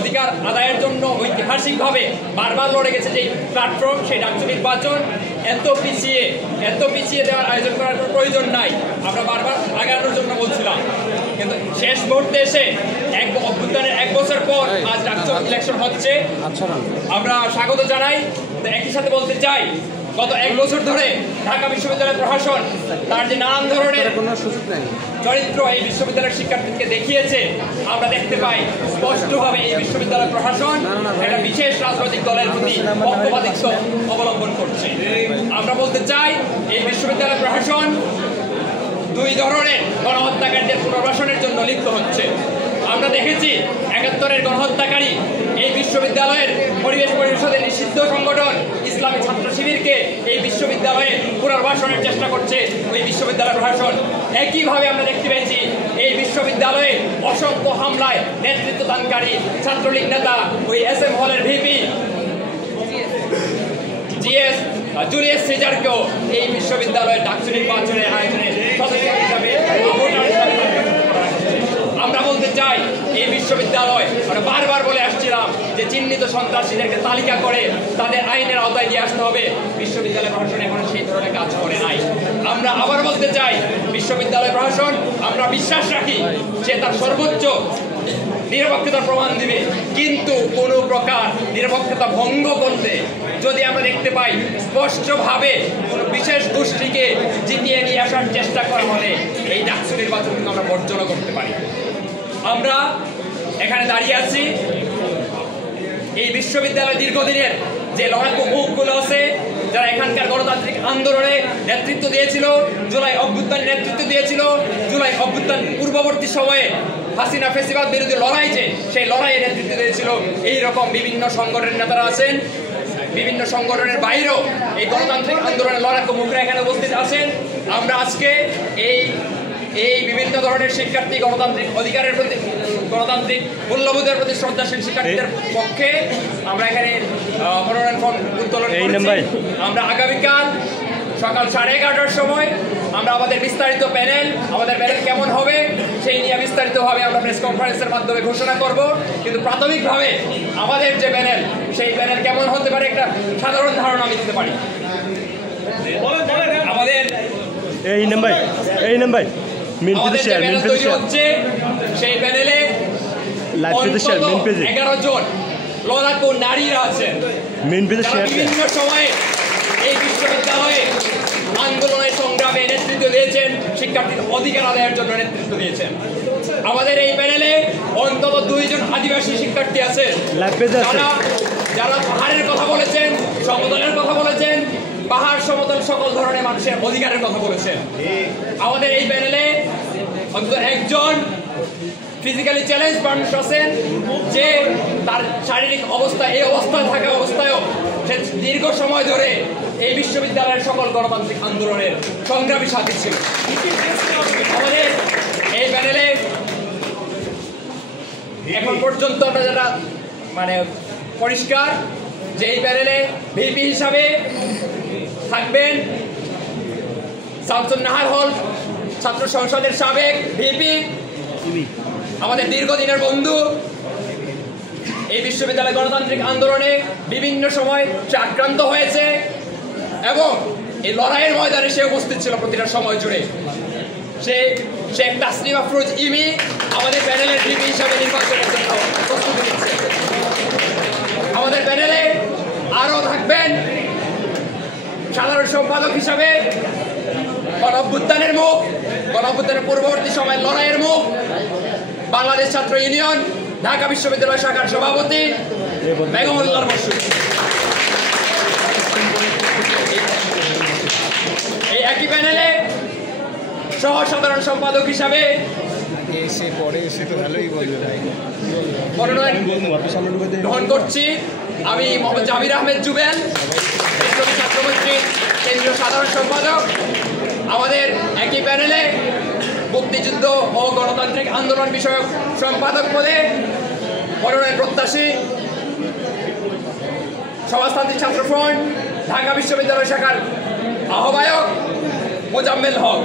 অধিকার আদায়ের জন্য ঐতিহাসিকভাবে বারবার লড়ে গেছে যে প্ল্যাটফর্ম, সেই ডাকসু নির্বাচন এত পিছিয়ে দেওয়ার আয়োজন করার প্রয়োজন নাই। আমরা বারবার আগানোর জন্য বলছিলাম, কিন্তু শেষ মুহূর্তে এসে অভ্যুত্থানের 1 বছর পর আজ ডাকসু ইলেকশন হচ্ছে। আমরা স্বাগত জানাই। একই সাথে বলতে চাই, গত 1 বছর ধরে ঢাকা বিশ্ববিদ্যালয় প্রশাসন তার যে নানান ধরনের চরিত্র এই বিশ্ববিদ্যালয়ের শিক্ষার্থীকে দেখিয়েছে, আমরা দেখতে পাই স্পষ্টভাবে এই বিশ্ববিদ্যালয় প্রশাসন একটা বিশেষ রাজনৈতিক দলের প্রতি পক্ষপাতিত্ব অবলম্বন করছে। আমরা বলতে চাই, এই বিশ্ববিদ্যালয় প্রশাসন 2 ধরনের গণহত্যাকারীদের পুনর্বাসনের জন্য লিপ্ত হচ্ছে। আমরা দেখেছি 71-এর গণহত্যাকারী এই বিশ্ববিদ্যালয়ের পরিবেশ পরিষদের নিষিদ্ধ সংগঠন ইসলামী ছাত্র শিবিরকে এই বিশ্ববিদ্যালয়ে পুনর্বাসনের চেষ্টা করছে ওই বিশ্ববিদ্যালয় প্রশাসন। একইভাবে আমরা দেখতে পেয়েছি এই বিশ্ববিদ্যালয়ে অসংখ্য হামলায় নেতৃত্বদানকারী ছাত্রলীগ নেতা ওই SM হলের ভিপি জুলিয়াস সিজারকেও এই বিশ্ববিদ্যালয়ের ডাকসু নির্বাচনের আয়োজনে সদস্য হিসাবে আমরা বলতে চাই, এই বিশ্ববিদ্যালয় আমরা বারবার বলে আসছিলাম যে চিহ্নিত সন্ত্রাসীদেরকে তালিকা করে তাদের আইনের আওতায় নিয়ে আসতে হবে। বিশ্ববিদ্যালয় প্রশাসন এখন সেই ধরনের কাজ করে নাই। আমরা আবার বলতে চাই, বিশ্ববিদ্যালয় প্রশাসন আমরা বিশ্বাস রাখি যে তার সর্বোচ্চ নিরপেক্ষতার প্রমাণ দিবে, কিন্তু কোনো প্রকার নিরপেক্ষতা ভঙ্গ করতে যদি আমরা দেখতে পাই স্পষ্টভাবে কোনো বিশেষ গোষ্ঠীকে জিতিয়ে নিয়ে আসার চেষ্টা করা হলে এই ডাকসু নির্বাচন কিন্তু আমরা বর্জন করতে পারি। আমরা এখানে দাঁড়িয়ে আছি, এই বিশ্ববিদ্যালয় দীর্ঘদিনের যে লড়াকু মুখগুলো আছে, যারা এখানকার গণতান্ত্রিক আন্দোলনে নেতৃত্ব দিয়েছিল, জুলাই অভ্যুত্থানের নেতৃত্ব দিয়েছিল, জুলাই অভ্যুত্থান পূর্ববর্তী সময়ে হাসিনা ফেসিবাদ বিরোধী লড়াই যে সেই লড়াইয়ে নেতৃত্ব দিয়েছিল, এইরকম বিভিন্ন সংগঠনের নেতারা আছেন। বিভিন্ন সংগঠনের বাইরেও এই গণতান্ত্রিক আন্দোলনের লড়াকু মুখরা এখানে উপস্থিত আছেন। আমরা আজকে এই বিভিন্ন ধরনের শিক্ষার্থী গণতান্ত্রিক অধিকারের প্রতি, গণতান্ত্রিক মূল্যবোধের প্রতি শ্রদ্ধাশীল শিক্ষার্থীদের পক্ষে আমরা এখানে মনোনয়ন ফর্ম উত্তোলন করেছি। আমরা আগামীকাল সকাল 11:30টার সময় আমরা আমাদের বিস্তারিত প্যানেল কেমন হবে সেই নিয়ে বিস্তারিতভাবে আমরা প্রেস কনফারেন্সের মাধ্যমে ঘোষণা করব। কিন্তু প্রাথমিকভাবে আমাদের যে প্যানেল, সেই প্যানেল কেমন হতে পারে একটা সাধারণ ধারণা আমি দিতে পারি। আমাদের তৈরি হচ্ছে, সেই প্যানেলে 11 জন লড়াকু নারীরা আছেন। বিভিন্ন সময়ে এই বিশ্ববিদ্যালয়ে আন্দোলনে সংগ্রামে নেতৃত্ব দিয়েছেন, শিক্ষার্থীর অধিকার আদায়ের জন্য নেতৃত্ব দিয়েছেন। আমাদের এই প্যানেলে অন্তত 2 জন আদিবাসী শিক্ষার্থী আছেন, যারা পাহাড়ের কথা বলেছেন, সমতলের কথা বলেছেন, পাহাড় সমতল সকল ধরনের মানুষের অধিকারের কথা বলেছেন। আমাদের এই প্যানেলে অন্তত 1 জন ফিজিক্যালি চ্যালেঞ্জ মানুষ আছেন, যে তার শারীরিক অবস্থা, এই অবস্থায় থাকা অবস্থায়ও সে দীর্ঘ সময় ধরে এই বিশ্ববিদ্যালয়ের সকল গণতান্ত্রিক আন্দোলনের সংগ্রামী সাথী ছিল। আমাদের এই প্যানেলে এখন পর্যন্ত আমরা যারা পরিষ্কার যে এই প্যানেলে ভিপি হিসাবে থাকবেন শামসুন নাহার হল, ছাত্র সংসদের সাবেক ভিপি, আমাদের দীর্ঘদিনের বন্ধু। এই বিশ্ববিদ্যালয় গণতান্ত্রিক আন্দোলনে বিভিন্ন সময় সে আক্রান্ত হয়েছে এবং এই লড়াইয়ের ময়দানে সে উপস্থিত ছিল প্রতিটা সময় জুড়ে। শেখ তাসনিম আফরোজ ইমি আমাদের প্যানেলের ভিপি হিসাবে নির্বাচনের জন্য প্রস্তুতি নিচ্ছে। আমাদের প্যানেলে আরও থাকবেন সাধারণ সম্পাদক হিসাবে গণঅভ্যুত্থানের মুখ, গণঅভ্যুত্থানের পূর্ববর্তী সময়ের লড়াইয়ের মুখ, বাংলাদেশ ছাত্র ইউনিয়ন ঢাকা বিশ্ববিদ্যালয় শাখার সভাপতি মেঘমুল্লাহ মসুদ। এই একই প্যানেলে সহ সাধারণ সম্পাদক হিসাবে মনোনয়ন গ্রহণ করছি আমি মোহাম্মদ জাবির আহমেদ জুবেল, ছাত্রমন্ত্রী কেন্দ্রীয় সাধারণ সম্পাদক। আমাদের একই প্যানেলে মুক্তিযুদ্ধ ও গণতান্ত্রিক আন্দোলন বিষয়ক সম্পাদক পদে মনোনয়ন প্রত্যাশী সমাজতান্ত্রিক ছাত্র ফ্রন্ট ঢাকা বিশ্ববিদ্যালয় শাখার আহ্বায়ক মোজাম্মেল হক।